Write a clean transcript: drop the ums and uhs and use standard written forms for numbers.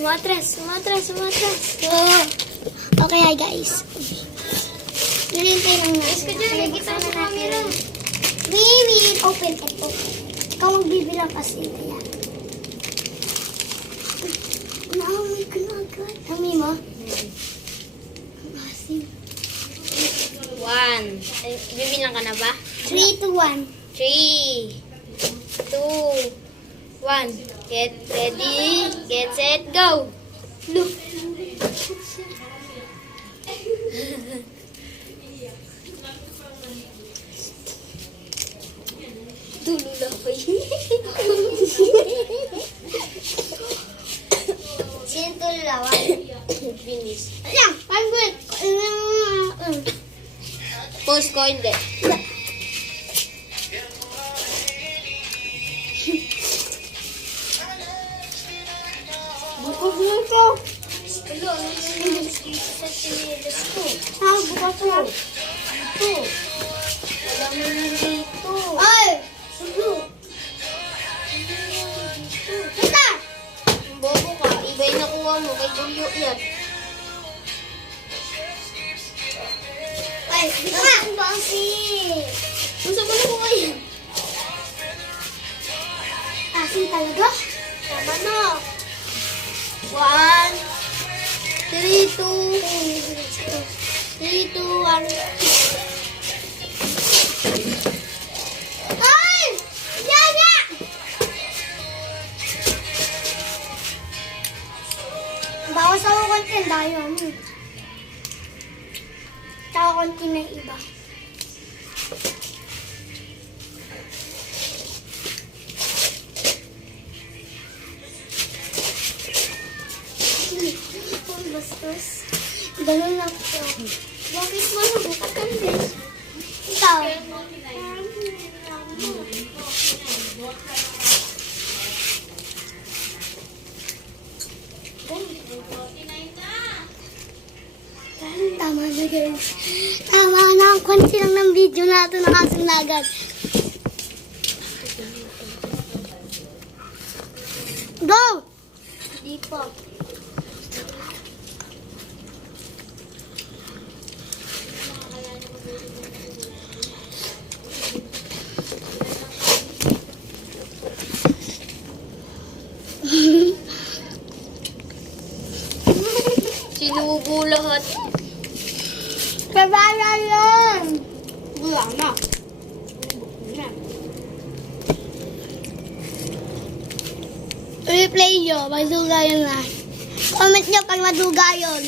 Sumatras. So, okay hi guys. Nilintay lang natin. Guys, kaya kita sa camera. Wait. Open ito. Ikaw magbibilang kasi. Ayan. Naamoy ko na agad. Amoy mo? Ang asim. 1. Bibilang ka na ba? 3, 2, 1. 3, 2, 1. Get ready. Get set, go. Look. Tulo lang pa yun. Sino tulawan? Finish. Ayan, pag-wait. Post ko, hindi. Bukas mo ito. Hello, ano yung sa sinilas ko? Bukas mo. Ito. Wala mo na dito. Ay! Sulo. Kita! Ang bobo ka. Iba yung nakuha mo kay Julio yan. Ay, kita! Ang bangsi! Kung saan mo nakuha yan? Asin talaga? Tama na. 1, 3, 2, 3, 2, 1. Ay! Yaya! Bawas ako konti. Ang dayo mo. Tsaka konti na yung iba. Ang bastos. Ganun lang ito. Bakit mo nabukatan din? Ikaw. Tama na guys. Tama na. Ang konti lang ng video natin nakasulagan. Go! Di pa. Sinubo lahat. Kabala yun! Wala na. Replay nyo. Magduga yun na. Comment nyo pag maduga yun.